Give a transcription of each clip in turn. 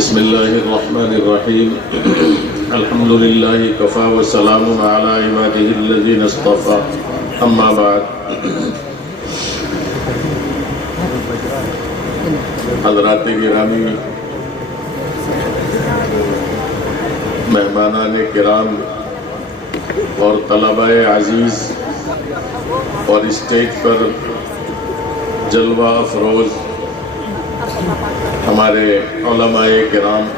بسم اللہ الرحمن الرحیم الحمد للہ کفا وسلام علی عبادہ الذین اصطفیٰ اما بعد حضرات گرامی، مہمانان کرام اور طلباء عزیز اور اسٹیج پر جلوہ افروز ہمارے علماء کرام،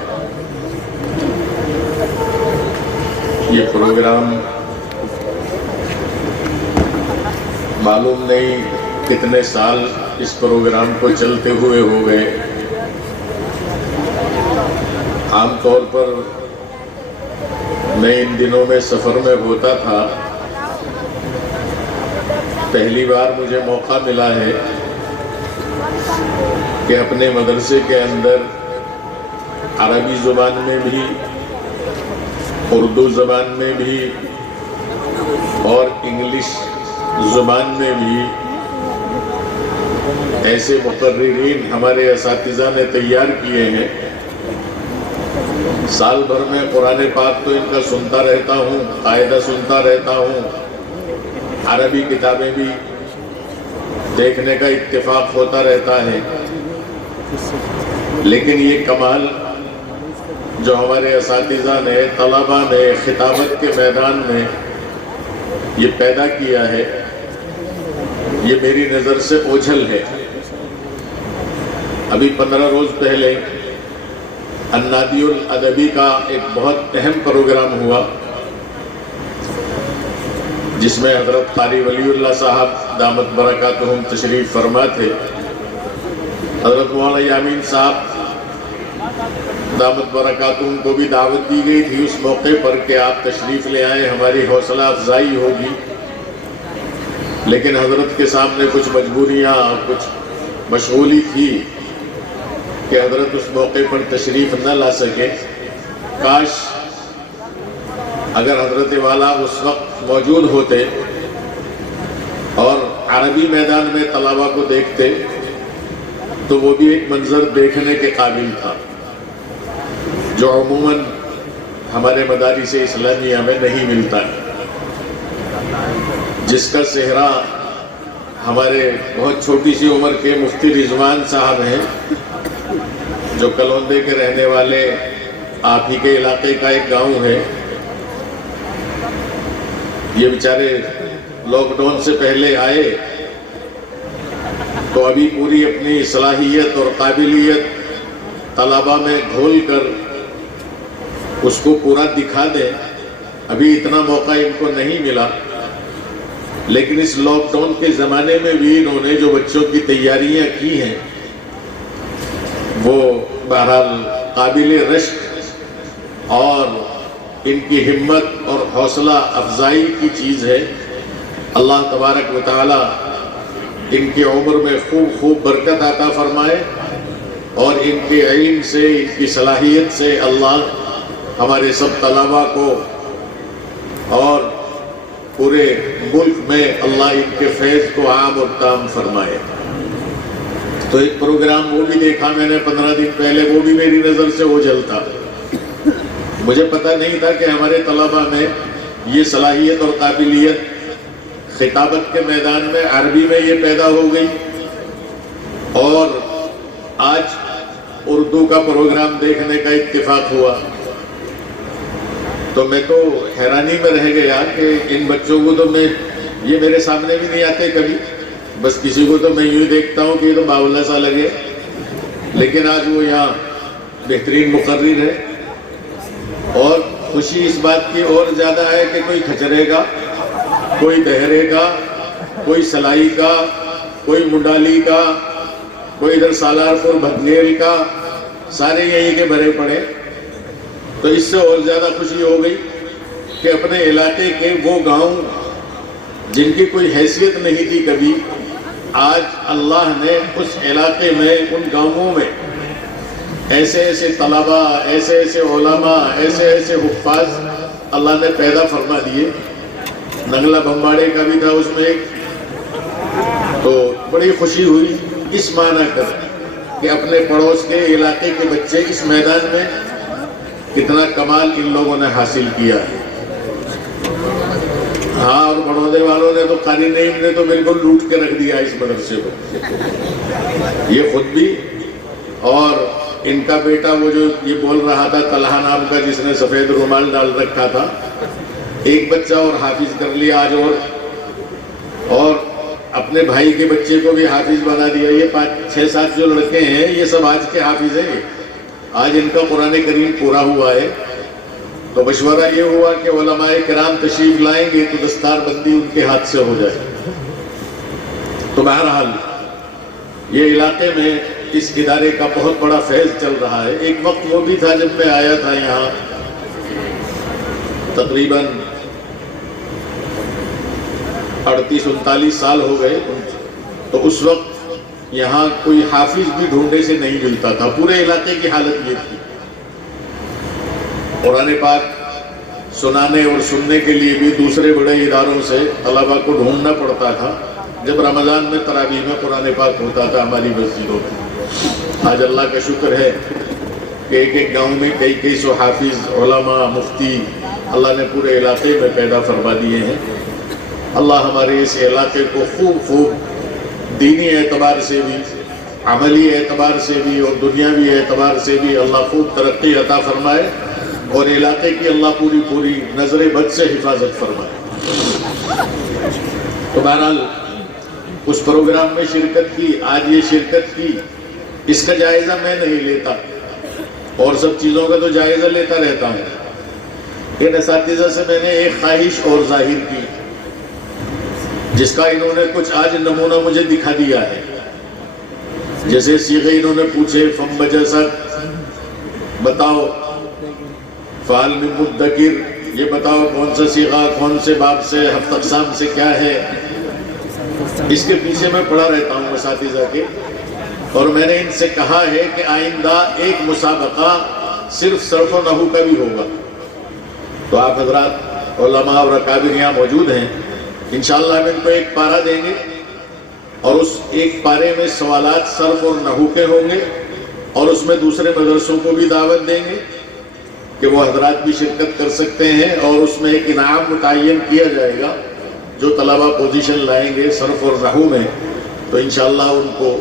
یہ پروگرام معلوم نہیں کتنے سال اس پروگرام کو چلتے ہوئے ہو گئے۔ عام طور پر میں ان دنوں میں سفر میں ہوتا تھا، پہلی بار مجھے موقع ملا ہے کہ اپنے مدرسے کے اندر عربی زبان میں بھی، اردو زبان میں بھی اور انگلش زبان میں بھی ایسے مقررین ہمارے اساتذہ نے تیار کیے ہیں۔ سال بھر میں قرآن پاک تو ان کا سنتا رہتا ہوں، قاعدہ سنتا رہتا ہوں، عربی کتابیں بھی دیکھنے کا اتفاق ہوتا رہتا ہے، لیکن یہ کمال جو ہمارے اساتذہ نے، طلباء نے خطابت کے میدان میں یہ پیدا کیا ہے، یہ میری نظر سے اوجھل ہے۔ ابھی 15 روز پہلے النادی الادبی کا ایک بہت اہم پروگرام ہوا، جس میں حضرت قاری ولی اللہ صاحب دامت برکاتہم تشریف فرما تھے۔ حضرت مولانا یامین صاحب دامت برکاتہم کو بھی دعوت دی گئی تھی اس موقع پر کہ آپ تشریف لے آئیں، ہماری حوصلہ افزائی ہوگی، لیکن حضرت کے سامنے کچھ مجبوریاں، کچھ مشغولی تھی کہ حضرت اس موقع پر تشریف نہ لا سکے۔ کاش اگر حضرت والا اس وقت موجود ہوتے اور عربی میدان میں طلباء کو دیکھتے تو وہ بھی ایک منظر دیکھنے کے قابل تھا، جو عموماً ہمارے مدارس اسلامیہ میں نہیں ملتا ہے، جس کا صحرا ہمارے بہت چھوٹی سی عمر کے مفتی رضوان صاحب ہیں، جو کلوندے کے رہنے والے آپ ہی کے علاقے کا ایک گاؤں ہے۔ یہ بیچارے لاک ڈاؤن سے پہلے آئے تو ابھی پوری اپنی صلاحیت اور قابلیت طلباء میں گھول کر اس کو پورا دکھا دیں، ابھی اتنا موقع ان کو نہیں ملا، لیکن اس لاک ڈاؤن کے زمانے میں بھی انہوں نے جو بچوں کی تیاریاں کی ہیں وہ بہرحال قابل رشک اور ان کی ہمت اور حوصلہ افزائی کی چیز ہے۔ اللہ تبارک و تعالی ان کی عمر میں خوب خوب برکت عطا فرمائے اور ان کے علم سے، ان کی صلاحیت سے اللہ ہمارے سب طلباء کو اور پورے ملک میں اللہ ان کے فیض کو عام اور تام فرمائے۔ تو ایک پروگرام وہ بھی دیکھا میں نے 15 دن پہلے، وہ بھی میری نظر سے اوجھل تھا۔ مجھے پتہ نہیں تھا کہ ہمارے طلباء میں یہ صلاحیت اور قابلیت خطابت کے میدان میں عربی میں یہ پیدا ہو گئی، اور آج اردو کا پروگرام دیکھنے کا اتفاق ہوا۔ تو میں تو حیرانی میں رہ گیا کہ ان بچوں کو تو یہ میرے سامنے بھی نہیں آتے کبھی، بس کسی کو تو میں یوں دیکھتا ہوں کہ یہ تو باولہ سا لگے، لیکن آج وہ یہاں بہترین مقرر ہے، اور خوشی اس بات کی اور زیادہ ہے کہ کوئی کھچرے گا، کوئی دہرے کا، کوئی سلائی کا، کوئی منڈالی کا، کوئی ادھر سالار پور بھدنیل کا، سارے یہیں کے بھرے پڑے۔ تو اس سے اور زیادہ خوشی ہو گئی کہ اپنے علاقے کے وہ گاؤں جن کی کوئی حیثیت نہیں تھی کبھی، آج اللہ نے اس علاقے میں، ان گاؤں میں ایسے ایسے طلباء، ایسے ایسے علماء، ایسے ایسے حفاظ اللہ نے پیدا فرما دیے۔ ننگلہ بمباڑے کا بھی تھا اس میں ایک، تو بڑی خوشی ہوئی اس معنی کر کہ اپنے پڑوس کے علاقے کے بچے اس میدان میں کتنا کمال ان لوگوں نے حاصل کیا ہے۔ ہاں، اور بڑودے والوں نے تو قاری نعیم نے تو بالکل لوٹ کے رکھ دیا اس مدرسے کو، یہ خود بھی اور ان کا بیٹا وہ جو یہ بول رہا تھا طلحہ نام کا، جس نے سفید رومال ڈال رکھا تھا، ایک بچہ اور حافظ کر لیا آج، اور اپنے بھائی کے بچے کو بھی حافظ بنا دیا۔ یہ 5-6-7 جو لڑکے ہیں یہ سب آج کے حافظ ہیں، آج ان کا قرآن کریم پورا ہوا ہے۔ تو مشورہ یہ ہوا کہ علماء کرام تشریف لائیں گے تو دستار بندی ان کے ہاتھ سے ہو جائے۔ تو بہرحال یہ علاقے میں اس ادارے کا بہت بڑا فیض چل رہا ہے۔ ایک وقت وہ بھی تھا جب میں آیا تھا یہاں، تقریباً 38-39 سال ہو گئے، تو اس وقت یہاں کوئی حافظ بھی ڈھونڈے سے نہیں ملتا تھا۔ پورے علاقے کی حالت یہ تھی، قرآن پاک سنانے اور سننے کے لیے بھی دوسرے بڑے اداروں سے طلباء کو ڈھونڈنا پڑتا تھا۔ جب رمضان میں تراویح میں قرآن پاک ہوتا تھا ہماری مسجدوں میں، آج اللہ کا شکر ہے کہ ایک ایک گاؤں میں کئی سو حافظ، علماء، مفتی اللہ نے پورے علاقے میں پیدا فرما دیے ہیں۔ اللہ ہمارے اس علاقے کو خوب دینی اعتبار سے بھی، عملی اعتبار سے بھی اور دنیاوی اعتبار سے بھی اللہ خوب ترقی عطا فرمائے، اور علاقے کی اللہ پوری نظر بد سے حفاظت فرمائے۔ تو بہرحال اس پروگرام میں شرکت کی، آج یہ شرکت کی، اس کا جائزہ میں نہیں لیتا، اور سب چیزوں کا تو جائزہ لیتا رہتا ہوں۔ ان اساتذہ سے میں نے ایک خواہش اور ظاہر کی، جس کا انہوں نے کچھ آج نمونہ مجھے دکھا دیا ہے۔ جیسے صیغے انہوں نے پوچھے، فم بجسد بتاؤ، فعل من مدکر یہ بتاؤ کون سا صیغہ کون سے باب سے، ہفت اقسام سے کیا ہے، اس کے پیچھے میں پڑھا رہتا ہوں اساتذہ کے، اور میں نے ان سے کہا ہے کہ آئندہ ایک مسابقہ صرف صرف و نحو کا بھی ہوگا۔ تو آپ حضرات علماء اور اکابر یہاں موجود ہیں، انشاءاللہ ہم ان کو ایک پارہ دیں گے، اور اس ایک پارے میں سوالات صرف اور نحو کے ہوں گے، اور اس میں دوسرے مدرسوں کو بھی دعوت دیں گے کہ وہ حضرات بھی شرکت کر سکتے ہیں، اور اس میں ایک انعام متعین کیا جائے گا۔ جو طلبہ پوزیشن لائیں گے صرف اور نحو میں، تو انشاءاللہ ان کو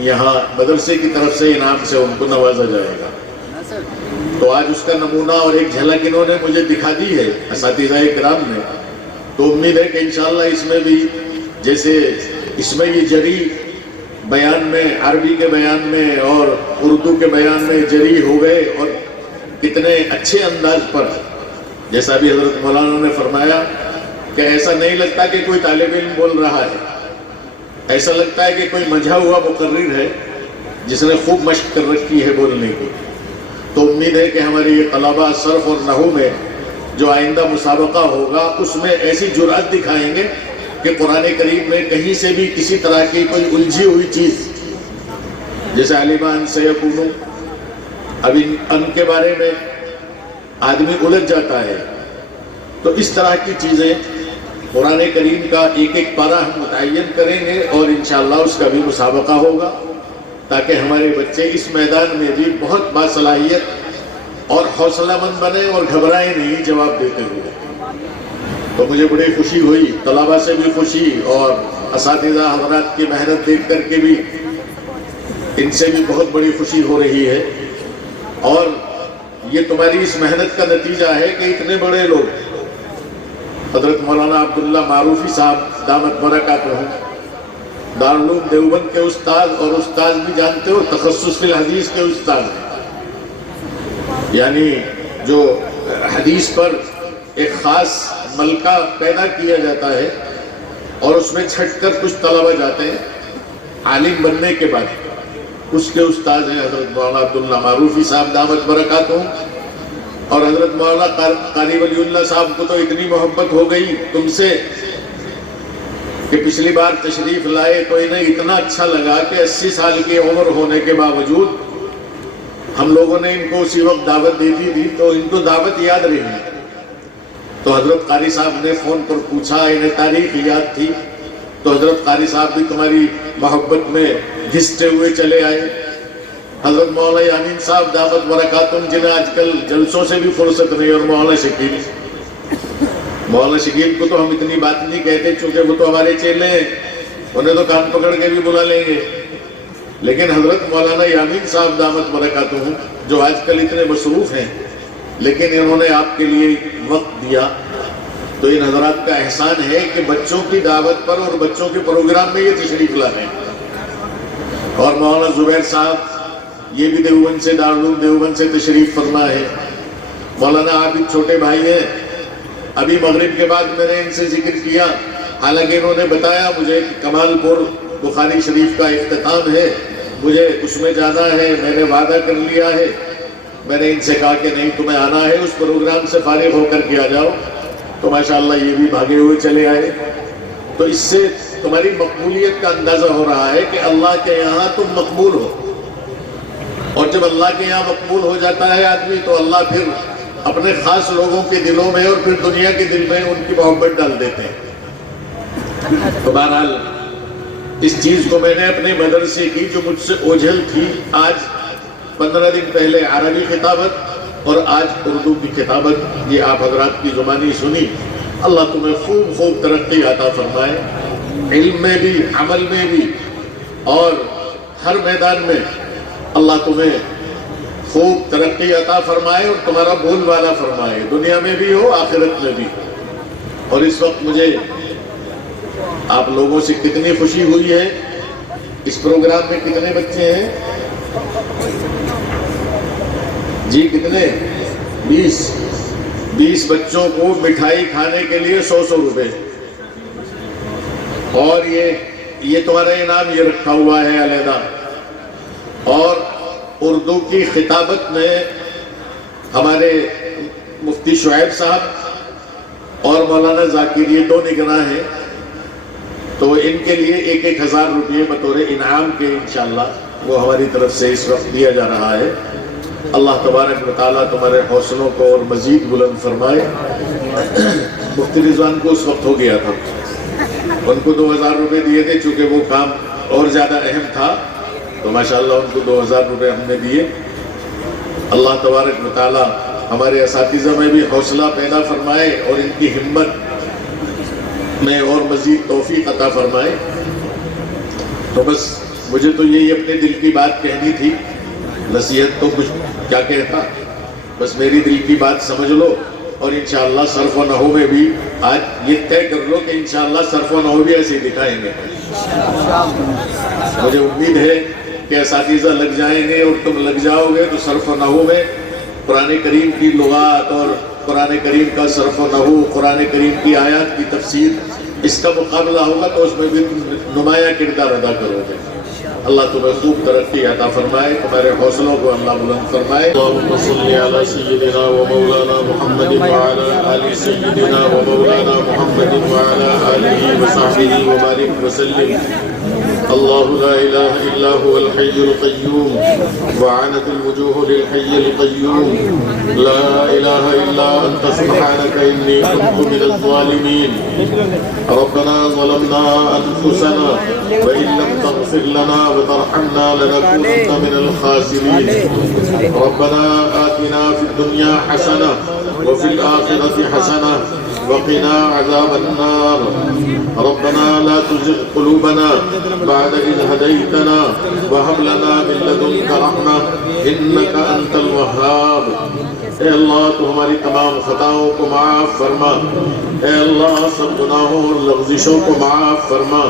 یہاں مدرسے کی طرف سے انعام سے ان کو نوازا جائے گا۔ تو آج اس کا نمونہ اور ایک جھلک انہوں نے مجھے دکھا دی ہے اساتذہ کرام نے، تو امید ہے کہ انشاءاللہ اس میں بھی، جیسے اس میں یہ جری بیان میں، عربی کے بیان میں اور اردو کے بیان میں جری ہو گئے، اور کتنے اچھے انداز پر، جیسا بھی حضرت مولانا نے فرمایا کہ ایسا نہیں لگتا کہ کوئی طالب علم بول رہا ہے، ایسا لگتا ہے کہ کوئی منجھا ہوا مقرر ہے جس نے خوب مشق کر رکھی ہے بولنے کی۔ تو امید ہے کہ ہمارے یہ طلباء صرف اور نحو میں جو آئندہ مسابقہ ہوگا اس میں ایسی جرأت دکھائیں گے کہ قرآن کریم میں کہیں سے بھی کسی طرح کی کوئی الجھی ہوئی چیز، جیسے علیمان سیکونو، اب ان کے بارے میں آدمی الجھ جاتا ہے، تو اس طرح کی چیزیں قرآن کریم کا ایک ایک پارہ ہم متعین کریں گے، اور انشاءاللہ اس کا بھی مسابقہ ہوگا، تاکہ ہمارے بچے اس میدان میں بھی بہت باصلاحیت اور حوصلہ مند بنے اور گھبرائے نہیں جواب دیتے ہوئے۔ تو مجھے بڑی خوشی ہوئی، طلباء سے بھی خوشی، اور اساتذہ حضرات کی محنت دیکھ کر کے بھی ان سے بھی بہت بڑی خوشی ہو رہی ہے، اور یہ تمہاری اس محنت کا نتیجہ ہے کہ اتنے بڑے لوگ، حضرت مولانا عبداللہ معروفی صاحب دامت برکاتہم، دارالعلوم دیوبند کے استاد، اور استاد بھی جانتے ہو تخصص فی الحدیث کے استاد ہیں، یعنی جو حدیث پر ایک خاص ملکہ پیدا کیا جاتا ہے، اور اس میں چھٹ کر کچھ طلبہ جاتے ہیں عالم بننے کے بعد، اس کے استاد ہیں حضرت مولانا عبداللہ معروفی صاحب دامت برکاتہم۔ اور حضرت مولانا قاری ولی اللہ صاحب کو تو اتنی محبت ہو گئی تم سے کہ پچھلی بار تشریف لائے تو انہیں اتنا اچھا لگا کہ 80 سال کی عمر ہونے کے باوجود ہم لوگوں نے ان کو اسی وقت دعوت دی تھی، تو ان کو دعوت یاد رہی۔ تو حضرت قاری صاحب نے فون پر پوچھا، انہیں تاریخ یاد تھی، تو حضرت قاری صاحب بھی تمہاری محبت میں گھستے ہوئے چلے آئے، حضرت مولانا یامین صاحب دعوت برکاتہم جنہیں آج کل جلسوں سے بھی فرصت نہیں، اور مولانا شکیل کو تو ہم اتنی بات نہیں کہتے چونکہ وہ تو ہمارے چیلے ہیں، انہیں تو کان پکڑ کے بھی بلا لیں گے، لیکن حضرت مولانا یامین صاحب دعوت برکاتہم جو آج کل اتنے مصروف ہیں لیکن انہوں نے آپ کے لیے وقت دیا، تو ان حضرات کا احسان ہے کہ بچوں کی دعوت پر اور بچوں کے پروگرام میں یہ تشریف لائے ہیں۔ اور مولانا زبیر صاحب یہ بھی دیوبند سے، دارالعلوم دیوبند سے تشریف فرما ہے۔ مولانا عابد چھوٹے بھائی ہیں، ابھی مغرب کے بعد میں نے ان سے ذکر کیا، حالانکہ انہوں نے بتایا مجھے کہ کمال پور بخاری شریف کا اختتام ہے، مجھے اس میں جانا ہے، میں نے وعدہ کر لیا ہے۔ میں نے ان سے کہا کہ نہیں، تمہیں آنا ہے، اس پروگرام سے فارغ ہو کر کے آ جاؤ، تو ماشاءاللہ یہ بھی بھاگے ہوئے چلے آئے۔ تو اس سے تمہاری مقبولیت کا اندازہ ہو رہا ہے کہ اللہ کے یہاں تم مقبول ہو، اور جب اللہ کے یہاں مقبول ہو جاتا ہے آدمی تو اللہ پھر اپنے خاص لوگوں کے دلوں میں اور پھر دنیا کے دل میں ان کی محبت ڈال دیتے ہیں۔ تو بہرحال اس چیز کو میں نے اپنے مدرسے کی جو مجھ سے اوجھل تھی، آج 15 دن پہلے عربی خطابت اور آج اردو کی خطابت، یہ آپ حضرات کی زبانی سنی۔ اللہ تمہیں خوب خوب ترقی عطا فرمائے، علم میں بھی، عمل میں بھی، اور ہر میدان میں اللہ تمہیں خوب ترقی عطا فرمائے اور تمہارا بول والا فرمائے، دنیا میں بھی ہو، آخرت میں بھی۔ اور اس وقت مجھے آپ لوگوں سے کتنی خوشی ہوئی ہے۔ اس پروگرام میں کتنے بچے ہیں جی؟ کتنے؟ 20 بچوں کو مٹھائی کھانے کے لیے 100 روپے، اور یہ تمہارا انعام یہ رکھا ہوا ہے علیحدہ۔ اور اردو کی خطابت میں ہمارے مفتی شعیب صاحب اور مولانا ذاکر یہ 2 نگراں ہیں، تو ان کے لیے 1000 روپے بطور انعام کے انشاءاللہ وہ ہماری طرف سے اس وقت دیا جا رہا ہے۔ اللہ تبارک و تعالیٰ تمہارے حوصلوں کو اور مزید بلند فرمائے۔ مفتی رضوان کو اس وقت ہو گیا تھا، ان کو 2000 روپے دیے تھے، چونکہ وہ کام اور زیادہ اہم تھا، تو ماشاءاللہ ان کو 2000 روپے ہم نے دیے۔ اللہ تبارک و تعالیٰ ہمارے اساتذہ میں بھی حوصلہ پیدا فرمائے اور ان کی ہمت میں اور مزید توفیق عطا فرمائے۔ تو بس مجھے تو یہی اپنے دل کی بات کہنی تھی، نصیحت تو کچھ کیا کہتا، بس میری دل کی بات سمجھ لو، اور انشاءاللہ صرف و نحو میں بھی آج یہ طے کر لو کہ انشاءاللہ صرف و نحو بھی ایسے ہی دکھائیں گے۔ مجھے امید ہے کہ اساتذہ لگ جائیں گے اور تم لگ جاؤ گے تو صرف و نحو میں قرآن کریم کی لغات اور قرآن کریم کا صرف و نحو، قرآن کریم کی آیات کی تفسیر، اس کا مقابلہ ہوگا تو اس میں بھی نمایاں کردار ادا کرو گے۔ اللہ تمہیں خوب ترقی عطا فرمائے، تمہارے حوصلوں کو اللہ بلند فرمائے۔ اللہم صلی علی سیدنا و مولانا محمد وعلی آل سیدنا و مولانا محمد وعلی آلہ وصحبہ وبارک وسلم۔ اللہ لا الہ الا هو الحی القیوم وعنت الوجوہ للحی القیوم لا الہ الا انت سبحانک انی کنت من الظالمین۔ ربنا ظلمنا انفسنا وإن لم تغفر لنا وترحمنا لنكونن من الخاسرين۔ ربنا آتنا في الدنيا حسنة وفي الآخرة حسنة وقنا عذاب النار۔ ربنا لا تزغ قلوبنا بعد إذ هديتنا وهب لنا من لدنك رحمة إنك أنت الوهاب۔ اے اللہ تو ہماری تمام خطاؤں کو معاف فرما، اے اللہ سب گناہوں اور لغزشوں کو معاف فرما،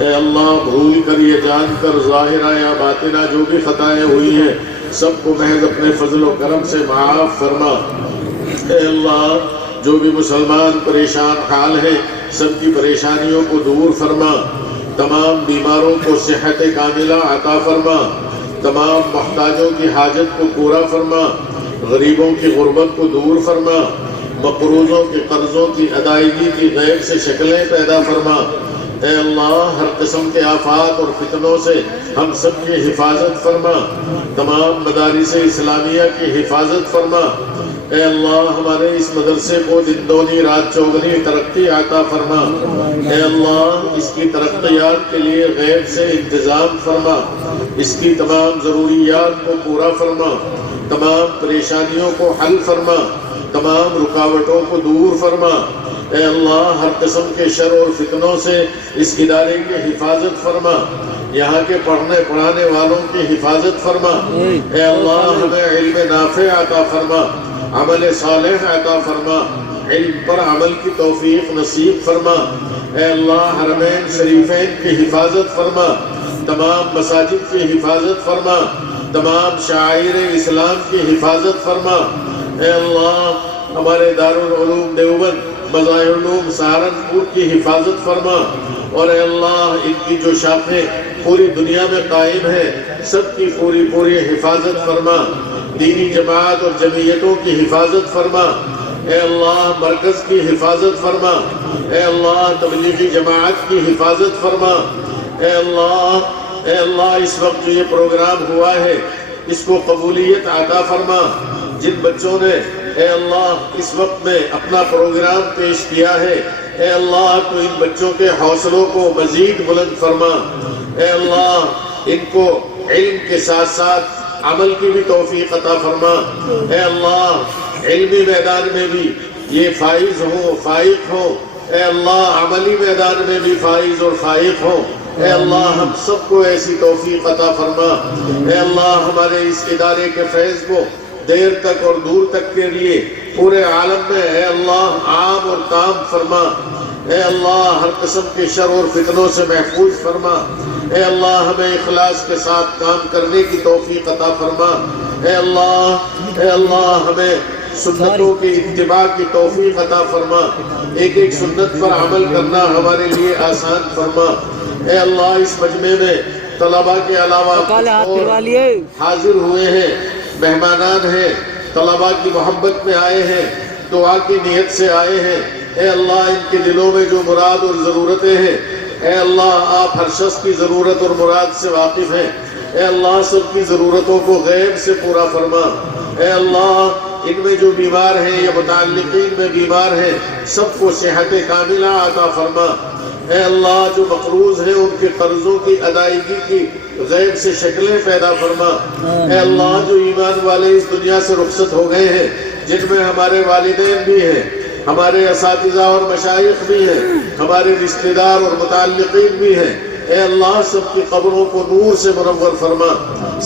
اے اللہ بھول کر یہ جان کر ظاہرہ یا باطنہ جو بھی خطائیں ہوئی ہیں سب کو محض اپنے فضل و کرم سے معاف فرما۔ اے اللہ جو بھی مسلمان پریشان حال ہیں سب کی پریشانیوں کو دور فرما، تمام بیماروں کو صحت کاملہ عطا فرما، تمام محتاجوں کی حاجت کو پورا فرما، غریبوں کی غربت کو دور فرما، مقروضوں کے قرضوں کی ادائیگی کی غیب سے شکلیں پیدا فرما۔ اے اللہ ہر قسم کے آفات اور فتنوں سے ہم سب کی حفاظت فرما، تمام مدارس اسلامیہ کی حفاظت فرما، اے اللہ ہمارے اس مدرسے کو دن دونی رات چوگنی ترقی عطا فرما۔ اے اللہ اس کی ترقیات کے لیے غیب سے انتظام فرما، اس کی تمام ضروریات کو پورا فرما، تمام پریشانیوں کو حل فرما، تمام رکاوٹوں کو دور فرما۔ اے اللہ ہر قسم کے شر اور فتنوں سے اس ادارے کی حفاظت فرما، یہاں کے پڑھنے پڑھانے والوں کی حفاظت فرما۔ اے اللہ ہمیں علم نافع عطا فرما، عمل صالح عطا فرما، علم پر عمل کی توفیق نصیب فرما۔ اے اللہ حرمین شریفین کی حفاظت فرما، تمام مساجد کی حفاظت فرما، تمام شعائر اسلام کی حفاظت فرما۔ اے اللہ ہمارے دارالعلوم دیوبند، مظاہر العلوم سہارنپور کی حفاظت فرما، اور اے اللہ ان کی جو شاخیں پوری دنیا میں قائم ہیں سب کی پوری حفاظت فرما، دینی جماعت اور جمعیتوں کی حفاظت فرما۔ اے اللہ مرکز کی حفاظت فرما، اے اللہ تبلیغی جماعت کی حفاظت فرما۔ اے اللہ اس وقت جو یہ پروگرام ہوا ہے اس کو قبولیت عطا فرما۔ جن بچوں نے اے اللہ اس وقت میں اپنا پروگرام پیش کیا ہے، اے اللہ تو ان بچوں کے حوصلوں کو مزید بلند فرما۔ اے اللہ ان کو علم کے ساتھ ساتھ عمل کی بھی توفیق عطا فرما۔ اے اللہ علمی میدان میں بھی یہ فائز ہوں، فائق ہوں، اے اللہ عملی میدان میں بھی فائز اور فائق ہوں۔ اے اللہ ہم سب کو ایسی توفیق عطا فرما۔ اے اللہ ہمارے اس ادارے کے فیض کو دیر تک اور دور تک کے لیے پورے عالم میں اے اللہ عام اور تام فرما۔ اے اللہ ہر قسم کے شر اور فتنوں سے محفوظ فرما۔ اے اللہ ہمیں اخلاص کے ساتھ کام کرنے کی توفیق عطا فرما۔ اے اللہ ہمیں سنتوں کی اتباع کی توفیق عطا فرما، ایک ایک سنت پر عمل کرنا ہمارے لیے آسان فرما۔ اے اللہ اس مجمع میں طلباء کے علاوہ حاضر ہوئے ہیں، مہمانان ہیں، طلباء کی محبت میں آئے ہیں، دعا کی نیت سے آئے ہیں۔ اے اللہ ان کے دلوں میں جو مراد اور ضرورتیں ہیں، اے اللہ آپ ہر شخص کی ضرورت اور مراد سے واقف ہیں۔ اے اللہ سب کی ضرورتوں کو غیب سے پورا فرما۔ اے اللہ ان میں جو بیمار ہیں یا متعلقین میں بیمار ہیں سب کو صحت کاملہ عطا فرما۔ اے اللہ جو مقروض ہیں ان کے قرضوں کی ادائیگی کی غیب سے شکلیں پیدا فرما۔ اے اللہ جو ایمان والے اس دنیا سے رخصت ہو گئے ہیں، جن میں ہمارے والدین بھی ہیں، ہمارے اساتذہ اور مشائخ بھی ہیں، ہمارے رشتہ دار اور متعلقین بھی ہیں، اے اللہ سب کی قبروں کو نور سے منور فرما،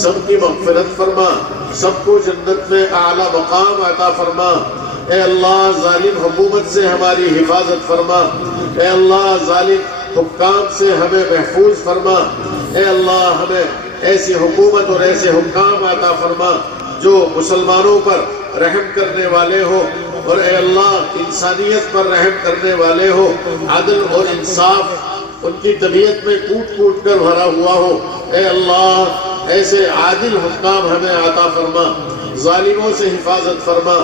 سب کی مغفرت فرما، سب کو جنت میں اعلیٰ مقام عطا فرما۔ اے اللہ ظالم حکومت سے ہماری حفاظت فرما۔ اے اللہ ظالم حکام سے ہمیں محفوظ فرما۔ اے اللہ ہمیں ایسی حکومت اور ایسے حکام عطا فرما جو مسلمانوں پر رحم کرنے والے ہو، اور اے اللہ انسانیت پر رحم کرنے والے ہو، عدل اور انصاف ان کی طبیعت میں کوٹ کوٹ کر بھرا ہوا ہو۔ اے اللہ ایسے عادل حکام ہمیں عطا فرما، ظالموں سے حفاظت فرما۔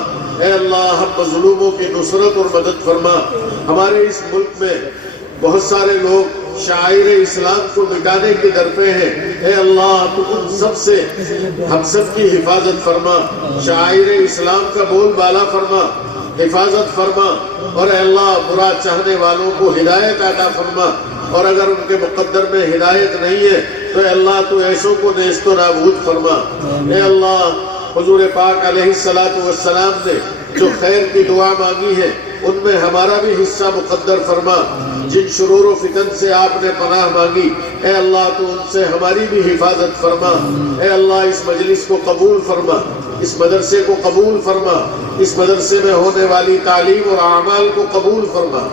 اے اللہ ہم مظلوموں کی نصرت اور مدد فرما۔ ہمارے اس ملک میں بہت سارے لوگ شاعر اسلام کو مٹانے کے درپے ہیں، اے اللہ تو ان سب سے ہم سب کی حفاظت فرما، شاعر اسلام کا بول بالا فرما، حفاظت فرما، اور اے اللہ برا چاہنے والوں کو ہدایت عطا فرما، اور اگر ان کے مقدر میں ہدایت نہیں ہے تو اے اللہ تو ایسوں کو نیست و نابود فرما۔ اے اللہ حضور پاک علیہ السلام نے جو خیر کی دعا مانگی ہے ان میں ہمارا بھی حصہ مقدر فرما۔ جن شرور و فتن سے آپ نے پناہ مانگی اے اللہ تو ان سے ہماری بھی حفاظت فرما۔ اے اللہ اس مجلس کو قبول فرما، اس مدرسے کو قبول فرما، اس مدرسے میں ہونے والی تعلیم اور اعمال کو قبول فرما۔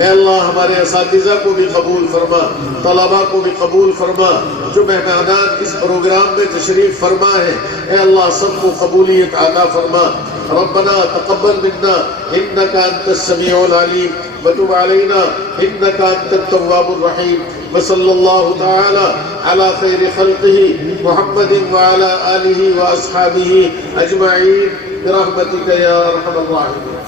اے اللہ ہمارے اساتذہ کو بھی قبول فرما، طلباء کو بھی قبول فرما، جو مہمانان اس پروگرام میں تشریف فرما ہے اے اللہ سب کو قبولیت عطا فرما۔ ربنا تقبل منا انك انت السميع العليم وتب علينا انك انت التواب الرحيم، وصلى الله تعالى على خير خلقه محمد وعلى آله وأصحابه أجمعين برحمتك يا أرحم الراحمين۔